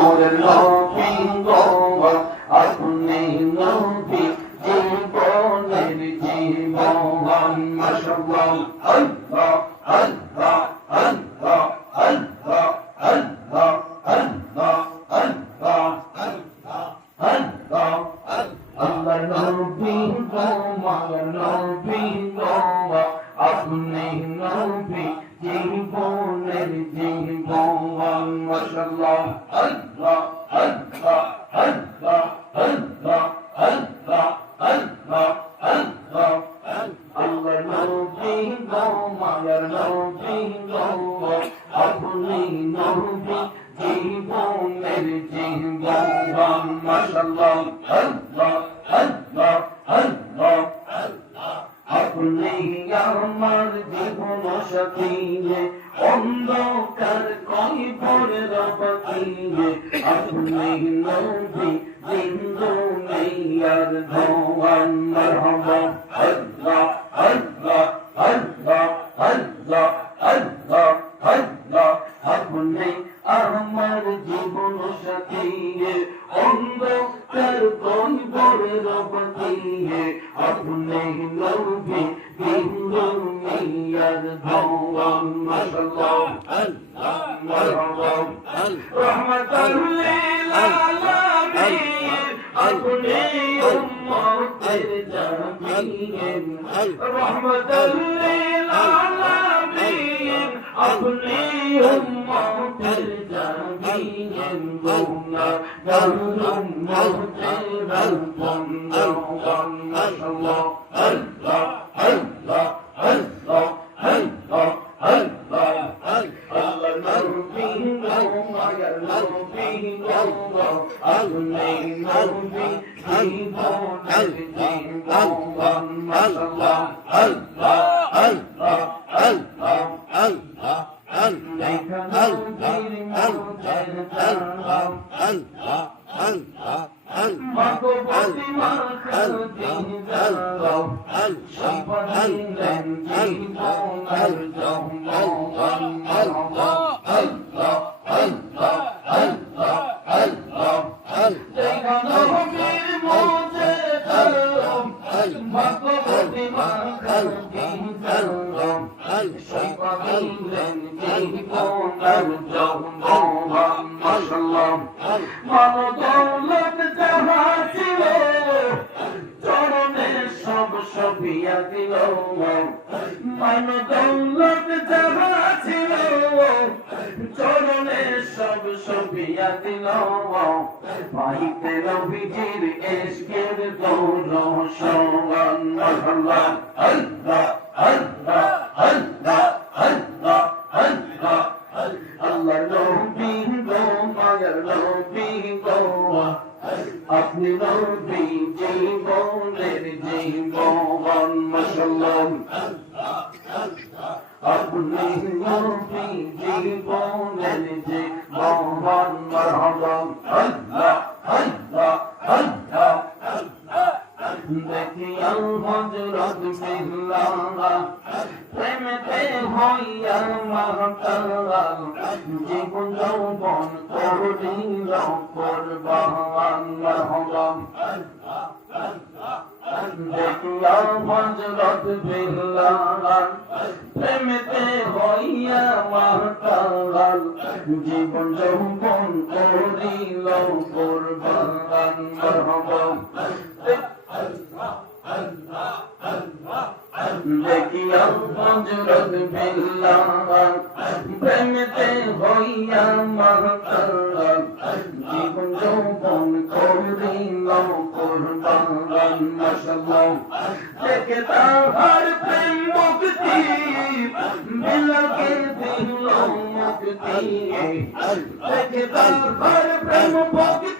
নবী গো আপনি নবী জীবনের জীবন মাশাআল্লাহ আল্লাহ আল্লাহ আল্লাহ আল্লাহ আল্লাহ আল্লাহ আল্লাহ আল্লাহ আল্লাহ নবী গো মাগো নবী গো আপনি নবী জীবনের জীবন মাশাআল্লাহ আল্লাহ আল্লাহ আল্লাহ আল্লাহ আল্লাহ আল্লাহ আল্লাহ আল্লাহ নবী গো মায়ার নবী গো আপনি নবী জীবনের জীবন মাশাআল্লাহ আল্লাহ আল্লাহ আল্লাহ আপনি আমার জীবন সাথী অন্ধকার কয়বরে রবকিয়ে আপনি নবী জিন্দুনিয়ার ধোয়ান মারহাবা আল্লাহ আল্লাহ আল্লাহ আল্লাহ আল্লাহ আল্লাহ আপনি আমার জীবন সাথী অন্ধকার কয়বরে রবকিয়ে আপনি নবী জিন্দুনিয়ার ধোয়ান মাশাআল্লাহ আল্লাহ মারহাবা রহমাতাল লিল আলামিন আপনি উম্মতের জামিন রহমাতাল লিল আলামিন আপনি উম্মতের জামিন গুনাহগার উম্মতের বন্ধুগণ মাশাআল্লাহ আল্লাহ আল্লাহ আল্লাহ আল্লাহ আল্লাহ আল্লাহ নবী গো মায়ার নবী গো আপনি নবী জীবনের জীবন মাশাআল্লাহ আল্লাহ আল্লাহ আল্লাহ আল্লাহ পাইতে নবীজির ইশকের দৌলশন আল্লাহ আল্লাহ আল্লাহ আল্লাহ আল্লাহ আল্লাহ আল্লাহ নবী গো মায়ার নবী গো আপনি নবী জীবনের জীবন মাশাআল্লাহ আপনি নবী জীবনের জীবন মারহাবা আল্লাহ আল্লাহ আল্লাহ দেখিয়া হযরত বিল্লাহ প্রেমেতে হইয়া মাতাল জীবন যৌবন করিল কুরবান মারহাবা দেখিয়া হযরত বিল্লাহ প্রেমেতে হইয়া মাতাল জীবন যৌবন করিল কুরবান মারহাবা দেখিয়া হযরত বিল্লাহ প্রেমেতে হইয়া মাতাল জীবন যৌবন করিল কুরবান মাশাআল্লাহ দেখে তাহার প্রেম মুক্তি বিলকে দিল মুক্তি দেখে তাহার প্রেম মুক্তি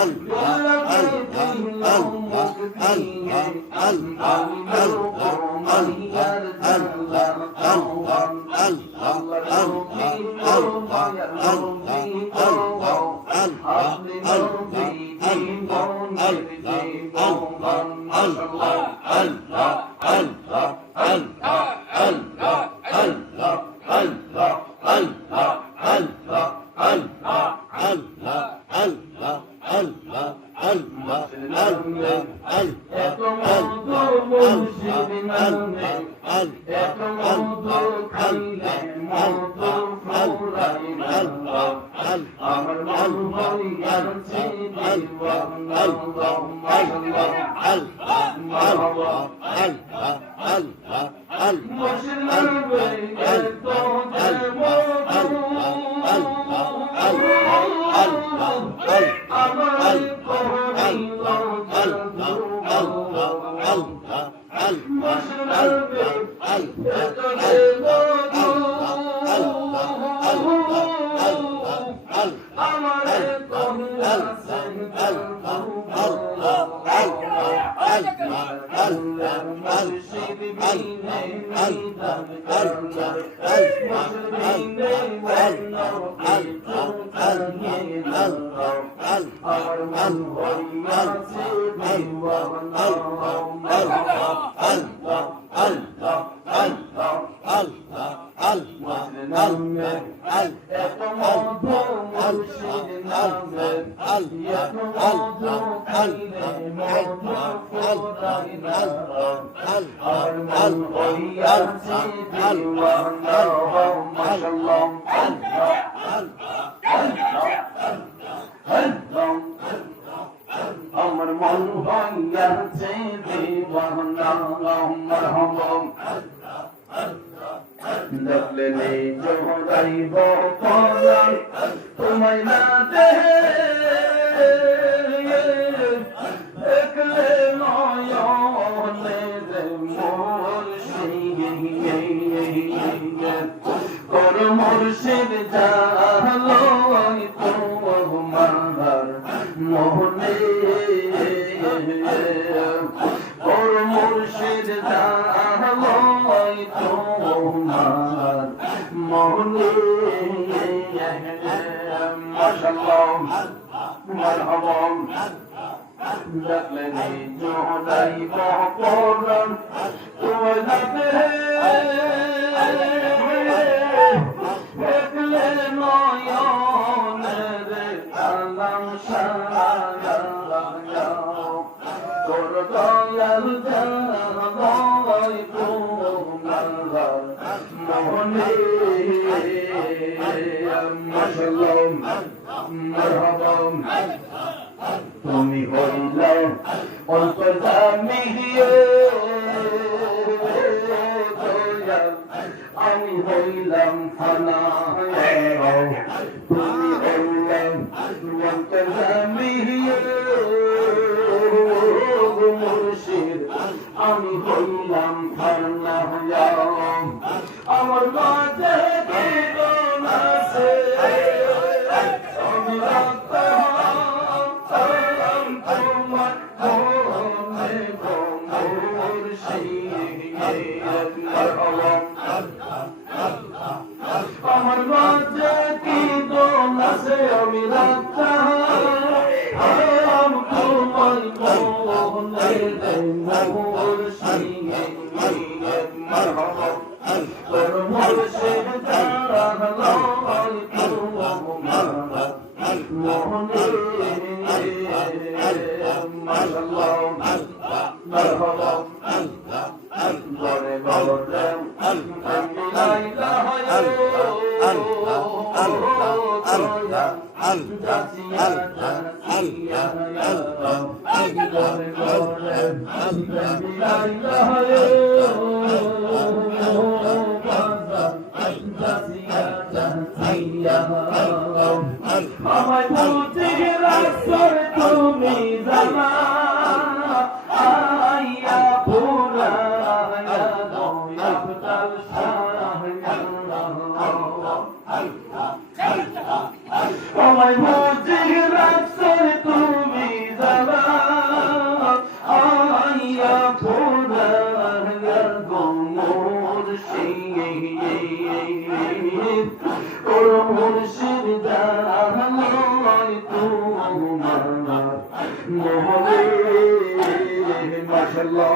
বিলকে দিল মুক্তি Allah আমার মন হইয়াছে দিওয়ানা আমার মন হইয়াছে দিওয়ানা মারহাবা দেখলে নেই জোড়াইব পরাণ তোমায় না দেখলে নয়নে কর মুর্শিদ জালো তোমার মোহনে কর মুর্শিদ জালো তোমার মোহনে মাশাআল্লাহ মারহাবা দেখলে নি জোড়াইব পরাণ তোমায় না দেখলে নয়নের আলাম সারা তোর দয়াল জানাই তোমার মনে মাশাআল্লাহ মারহাবা তুমি হইলে অন্তর্যামী আমি হইলাম ফানা তুমি হইলে অন্তর্যামী মুর্শিদ আমি হইলাম ফানা আমার মাঝে জীবন আছে আমি আমার মাঝে কি দোল আছে আমি রাখতাম তোমার মোহনে মুর্শিদ মারহাবা তোর মুর্শিদ জানালো তোমার মোহনে মাশাআল্লাহ মারহাবা আমায় বুঝে রাখছর তুমি জানা আইয়া পুরা আফতাল শাহ আমায় বুঝে রাখছর তুমি জানা আইয়া পুরা মুর্শিদ জানাই তোমার মোহনে মাশাআল্লাহ